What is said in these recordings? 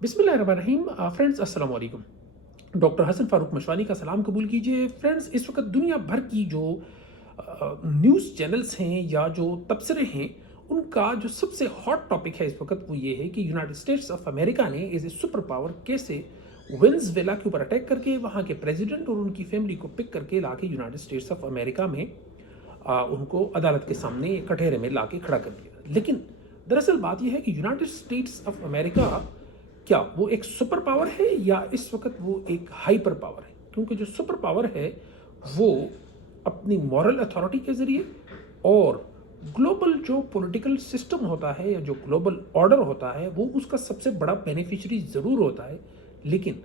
बिस्मिल्लाहिर्रहमानिर्रहीम। फ्रेंड्स अस्सलाम वालेकुम। डॉक्टर हसन फारूक मशवानी का सलाम कबूल कीजिए। फ्रेंड्स, इस वक्त दुनिया भर की जो न्यूज़ चैनल्स हैं या जो तबसरे हैं, उनका जो सबसे हॉट टॉपिक है इस वक्त वो ये है कि यूनाइटेड स्टेट्स ऑफ अमेरिका ने एज ए सुपर पावर कैसे वेनेजुएला के ऊपर अटैक करके वहाँ के प्रेसिडेंट और उनकी फैमिली को पिक करके ला के यूनाइटेड स्टेट्स ऑफ अमेरिका में उनको अदालत के सामने कटहरे में ला के खड़ा कर दिया। लेकिन दरअसल बात यह है कि यूनाइटेड स्टेट्स ऑफ अमेरिका क्या वो एक सुपर पावर है या इस वक्त वो एक हाइपर पावर है? क्योंकि जो सुपर पावर है वो अपनी मॉरल अथॉरिटी के ज़रिए और ग्लोबल जो पॉलिटिकल सिस्टम होता है या जो ग्लोबल ऑर्डर होता है वो उसका सबसे बड़ा बेनिफिशियरी ज़रूर होता है, लेकिन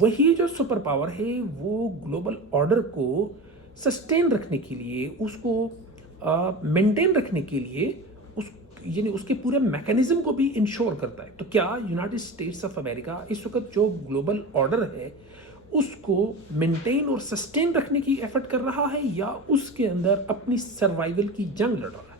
वही जो सुपर पावर है वो ग्लोबल ऑर्डर को सस्टेन रखने के लिए, उसको मेंटेन रखने के लिए, उस यानी उसके पूरे मैकेनिज्म को भी इंश्योर करता है। तो क्या यूनाइटेड स्टेट्स ऑफ अमेरिका इस वक्त जो ग्लोबल ऑर्डर है उसको मेंटेन और सस्टेन रखने की एफर्ट कर रहा है या उसके अंदर अपनी सर्वाइवल की जंग लड़ रहा है?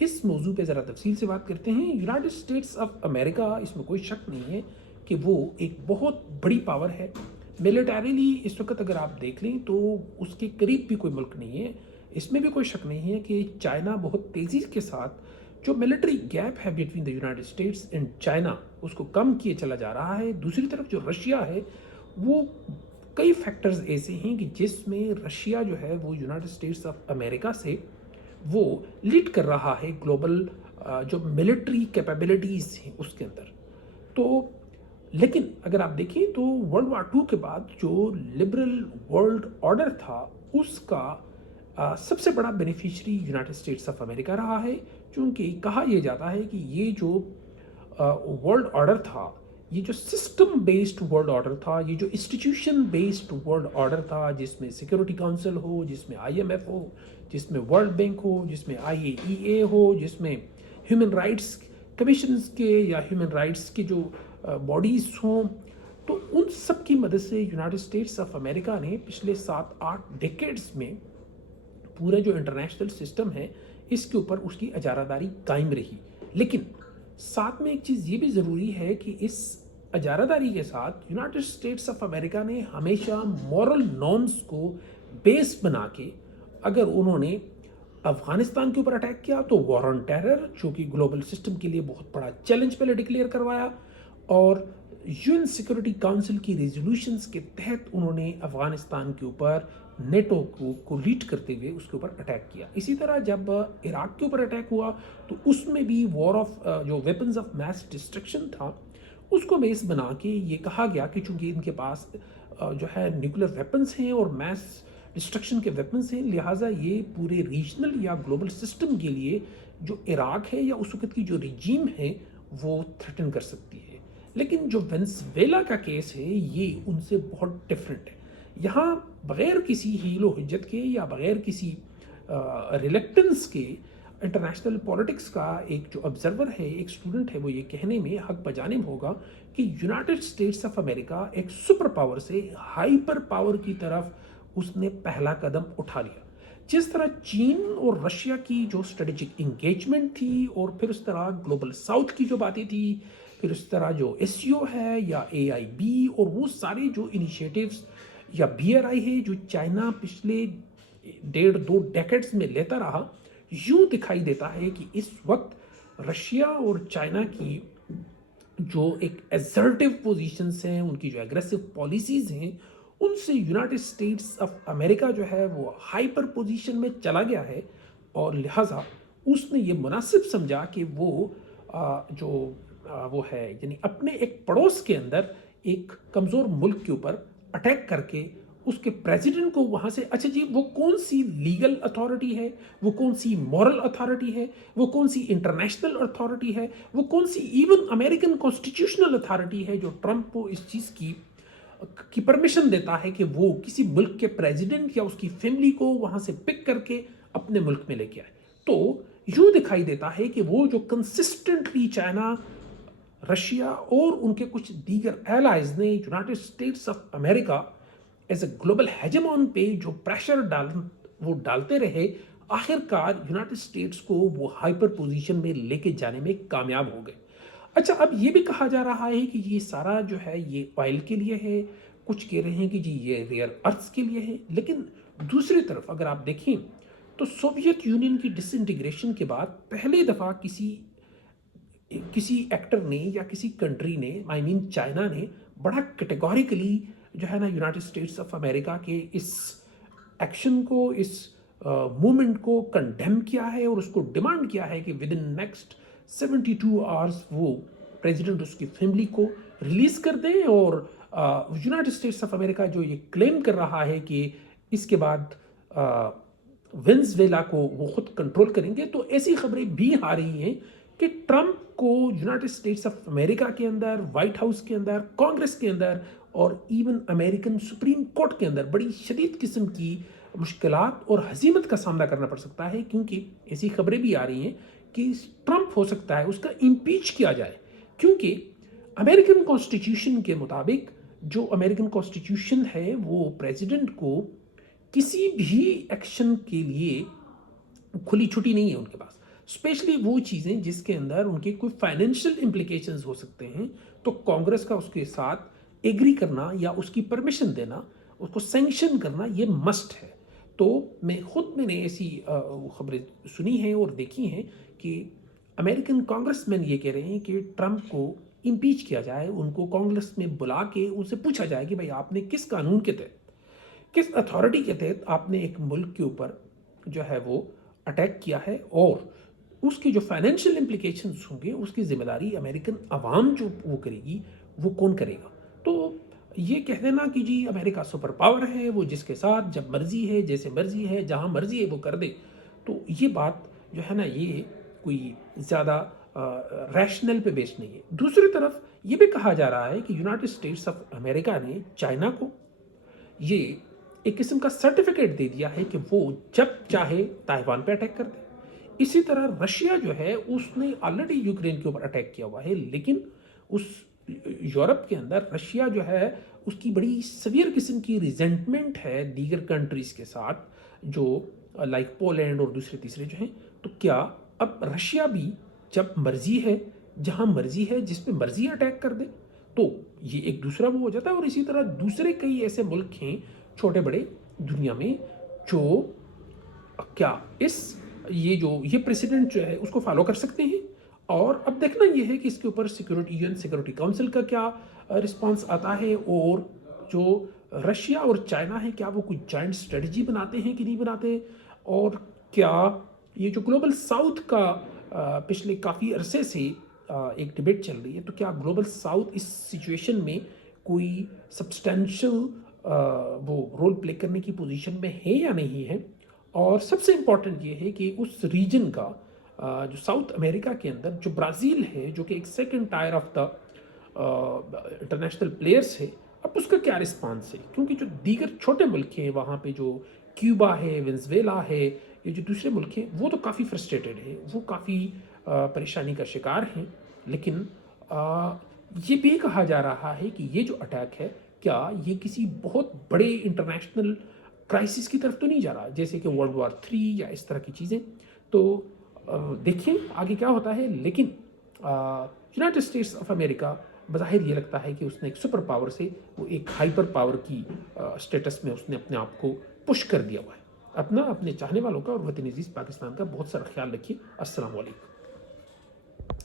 इस मौजू पे ज़रा तफसील से बात करते हैं। यूनाइटेड स्टेट्स ऑफ अमेरिका, इसमें कोई शक नहीं है कि वो एक बहुत बड़ी पावर है। मिलिटरीली इस वक्त अगर आप देख लें तो उसके करीब भी कोई मुल्क नहीं है। इसमें भी कोई शक नहीं है कि चाइना बहुत तेज़ी के साथ जो मिलिट्री गैप है between the United states and China उसको कम किए चला जा रहा है। दूसरी तरफ जो रशिया है वो कई फैक्टर्स ऐसे हैं कि जिसमें रशिया जो है वो यूनाइटेड स्टेट्स ऑफ अमेरिका से वो लीड कर रहा है ग्लोबल जो मिलिट्री कैपेबिलिटीज़ हैं उसके अंदर। तो लेकिन अगर आप देखें तो वर्ल्ड वार टू के बाद जो लिबरल वर्ल्ड ऑर्डर था उसका सबसे बड़ा beneficiary United States of America रहा है। क्योंकि कहा यह जाता है कि ये जो वर्ल्ड ऑर्डर था, ये जो सिस्टम बेस्ड वर्ल्ड ऑर्डर था, ये जो इंस्टीट्यूशन बेस्ड वर्ल्ड ऑर्डर था, जिसमें सिक्योरिटी काउंसिल हो, जिसमें आईएमएफ हो, जिसमें वर्ल्ड बैंक हो, जिसमें आईएईए हो, जिसमें ह्यूमन राइट्स कमीशंस के या ह्यूमन राइट्स के जो बॉडीज़ हों, तो उन सब की मदद से यूनाइटेड स्टेट्स ऑफ अमेरिका ने पिछले 7-8 डेकेड्स में पूरा जो इंटरनेशनल सिस्टम है इसके ऊपर उसकी अजारादारी कायम रही। लेकिन साथ में एक चीज़ ये भी ज़रूरी है कि इस अजारादारी के साथ यूनाइटेड स्टेट्स ऑफ अमेरिका ने हमेशा मॉरल नॉर्म्स को बेस बना के, अगर उन्होंने अफ़गानिस्तान के ऊपर अटैक किया तो वॉर ऑन टेरर, जो कि ग्लोबल सिस्टम के लिए बहुत बड़ा चैलेंज पहले डिक्लेयर करवाया, और यूएन सिक्योरिटी काउंसिल की रेजोल्यूशंस के तहत उन्होंने अफ़गानिस्तान के ऊपर नेटो को लीड करते हुए उसके ऊपर अटैक किया। इसी तरह जब इराक के ऊपर अटैक हुआ तो उसमें भी वॉर ऑफ जो वेपन्स ऑफ मैस डिस्ट्रक्शन था उसको बेस बना के ये कहा गया कि चूंकि इनके पास जो है न्यूक्लियर वेपन्स हैं और मैस डिस्ट्रक्शन के वेपन्स हैं, लिहाजा ये पूरे रीजनल या ग्लोबल सिस्टम के लिए जो इराक है या उस वक्त की जो रिजीम है वो थ्रेटन कर सकती है। लेकिन जो वेनेजुएला का केस है ये उनसे बहुत डिफरेंट है। यहाँ बग़ैर किसी हीलो हिज्जत के या बग़ैर किसी रिलेक्टेंस के इंटरनेशनल पॉलिटिक्स का एक जो ऑब्जर्वर है, एक स्टूडेंट है, वो ये कहने में हक बजानिब होगा कि यूनाइटेड स्टेट्स ऑफ अमेरिका एक सुपर पावर से हाइपर पावर की तरफ उसने पहला कदम उठा लिया। जिस तरह चीन और रशिया की जो स्ट्रेटेजिक इंगेजमेंट थी और फिर उस तरह ग्लोबल साउथ की जो बातें थी, फिर उस तरह जो एससीओ है या एआईबी और वो सारे जो इनिशिएटिव्स या बीआरआई है जो चाइना पिछले 1.5-2 डेकेड्स में लेता रहा, यूं दिखाई देता है कि इस वक्त रशिया और चाइना की जो एक एसर्टिव पोजीशंस हैं, उनकी जो एग्रेसिव पॉलिसीज़ हैं, उनसे यूनाइटेड स्टेट्स ऑफ अमेरिका जो है वो हाइपर पोजीशन में चला गया है और लिहाजा उसने ये मुनासिब समझा कि वो वो है यानी अपने एक पड़ोस के अंदर एक कमज़ोर मुल्क के ऊपर अटैक करके उसके प्रेसिडेंट को वहाँ से, अच्छा जी, वो कौन सी लीगल अथॉरिटी है, वो कौन सी मॉरल अथॉरिटी है, वो कौन सी इंटरनेशनल अथॉरिटी है, वो कौन see even American constitutional authority है जो ट्रंप को इस चीज़ की परमिशन देता है कि वो किसी मुल्क के प्रेसिडेंट या उसकी फैमिली को वहाँ से पिक करके अपने मुल्क में लेके आए। तो यूँ दिखाई देता है कि वो जो कंसिस्टेंटली चाइना, रशिया और उनके कुछ दीगर एलाइज ने United States of America as a global hegemon पे जो प्रेशर डालते रहे, आखिरकार यूनाइटेड स्टेट्स को वो हाइपर पोजीशन में लेके जाने में कामयाब हो गए। अच्छा, اب یہ بھی کہا جا رہا ہے کہ یہ سارا جو ہے یہ آئل کے لیے ہے، کچھ کہہ رہے ہیں کہ جی یہ ریئر ارتھس کے لیے ہے، لیکن دوسری طرف اگر آپ دیکھیں تو سوویت یونین کی ڈس انٹیگریشن کے بعد پہلی دفعہ کسی ایکٹر نے یا کسی کنٹری نے، آئی مین چائنا نے، بڑا کیٹیگوریکلی جو ہے نا یونائٹڈ اسٹیٹس آف امریکہ کے اس ایکشن کو، اس موومنٹ کو کنڈیم کیا ہے اور اس کو ڈیمانڈ کیا ہے کہ ود ان نیکسٹ 72 آورس وہ پریزیڈنٹ اس کی فیملی کو ریلیز کر دیں، اور یونائٹڈ اسٹیٹس آف امریکہ جو یہ کلیم کر رہا ہے کہ اس کے بعد وینزویلا کو وہ خود کنٹرول کریں گے، تو ایسی خبریں بھی آ رہی ہیں کہ ٹرمپ کو یونائٹڈ اسٹیٹس آف امریکہ کے اندر، وائٹ ہاؤس کے اندر، کانگریس کے اندر اور ایون امریکن سپریم کورٹ کے اندر بڑی شدید قسم کی مشکلات اور ہزیمت کا سامنا کرنا پڑ سکتا ہے، کیونکہ ایسی خبریں بھی آ رہی ہیں کہ ٹرمپ ہو سکتا ہے اس کا امپیچ کیا جائے، کیونکہ امریکن کانسٹیٹیوشن کے مطابق جو امریکن کانسٹیٹیوشن ہے وہ پریزیڈنٹ کو کسی بھی ایکشن کے لیے کھلی چھٹی نہیں ہے ان کے پاس، اسپیشلی وہ چیزیں جس کے اندر ان کے کوئی فائنینشیل امپلیکیشنز ہو سکتے ہیں، تو کانگریس کا اس کے ساتھ ایگری کرنا یا اس کی پرمیشن دینا، اس کو سینکشن کرنا یہ مسٹ ہے۔ تو میں نے ایسی خبریں سنی ہیں اور دیکھی ہیں کہ امریکن کانگریس مین یہ کہہ رہے ہیں کہ ٹرمپ کو امپیچ کیا جائے، ان کو کانگریس میں بلا کے ان سے پوچھا جائے کہ بھائی آپ نے کس قانون کے تحت، کس اتھارٹی کے تحت آپ نے ایک ملک کے اوپر جو ہے وہ اٹیک کیا ہے، اور اس کی جو فائنینشیل امپلیکیشنز ہوں گے اس کی ذمہ داری امریکن عوام جو وہ کرے گی وہ کون کرے گا۔ تو یہ کہہ دینا کہ جی امریکہ سپر پاور ہے، وہ جس کے ساتھ جب مرضی ہے، جیسے مرضی ہے، جہاں مرضی ہے وہ کر دے، تو یہ بات جو ہے نا یہ کوئی زیادہ ریشنل پہ بیس نہیں ہے۔ دوسری طرف یہ بھی کہا جا رہا ہے کہ یونائٹڈ اسٹیٹس آف امریکہ نے چائنا کو یہ ایک قسم کا سرٹیفکیٹ دے دیا ہے کہ وہ جب چاہے تائیوان پہ اٹیک کر دے۔ اسی طرح رشیا جو ہے اس نے آلریڈی یوکرین کے اوپر اٹیک کیا ہوا ہے، لیکن اس یورپ کے اندر رشیا جو ہے اس کی بڑی سویر قسم کی ریزنٹمنٹ ہے دیگر کنٹریز کے ساتھ، جو لائک پولینڈ اور دوسرے تیسرے جو ہیں، تو کیا اب رشیا بھی جب مرضی ہے، جہاں مرضی ہے، جس پہ مرضی اٹیک کر دے؟ تو یہ ایک دوسرا وہ ہو جاتا ہے، اور اسی طرح دوسرے کئی ایسے ملک ہیں چھوٹے بڑے دنیا میں جو کیا یہ پریسیڈنٹ جو ہے اس کو فالو کر سکتے ہیں، اور اب دیکھنا یہ ہے کہ اس کے اوپر یو این سیکورٹی کاؤنسل کا کیا رسپانس آتا ہے، اور جو رشیا اور چائنا ہے کیا وہ کوئی جوائنٹ اسٹریٹجی بناتے ہیں کہ نہیں بناتے، اور کیا یہ جو گلوبل ساؤتھ کا پچھلے کافی عرصے سے ایک ڈبیٹ چل رہی ہے، تو کیا گلوبل ساؤتھ اس سچویشن میں کوئی سبسٹینشل وہ رول پلے کرنے کی پوزیشن میں ہے یا نہیں ہے۔ اور سب سے امپورٹنٹ یہ ہے کہ اس ریجن کا جو ساؤتھ امریکہ کے اندر جو برازیل ہے، جو کہ ایک second tier of the international players ہے، اب اس کا کیا رسپانس ہے، کیونکہ جو دیگر چھوٹے ملک ہیں وہاں پہ جو کیوبا ہے، وینزویلا ہے، یہ جو دوسرے ملک ہیں وہ تو کافی فرسٹریٹڈ ہے، وہ کافی پریشانی کا شکار ہیں، لیکن یہ بھی کہا جا رہا ہے کہ یہ جو اٹیک ہے کیا یہ کسی بہت بڑے انٹرنیشنل کرائسس کی طرف تو نہیں جا رہا، جیسے کہ ورلڈ وار 3 یا اس طرح کی چیزیں۔ تو دیکھیں آگے کیا ہوتا ہے، لیکن یونائٹڈ اسٹیٹس آف امریکہ بظاہر یہ لگتا ہے کہ اس نے ایک سپر پاور سے وہ ایک ہائپر پاور کی اسٹیٹس میں اس نے اپنے آپ کو پش کر دیا ہوا ہے۔ اپنے چاہنے والوں کا اور وطن عزیز پاکستان کا بہت سارا خیال رکھیے۔ السلام علیکم۔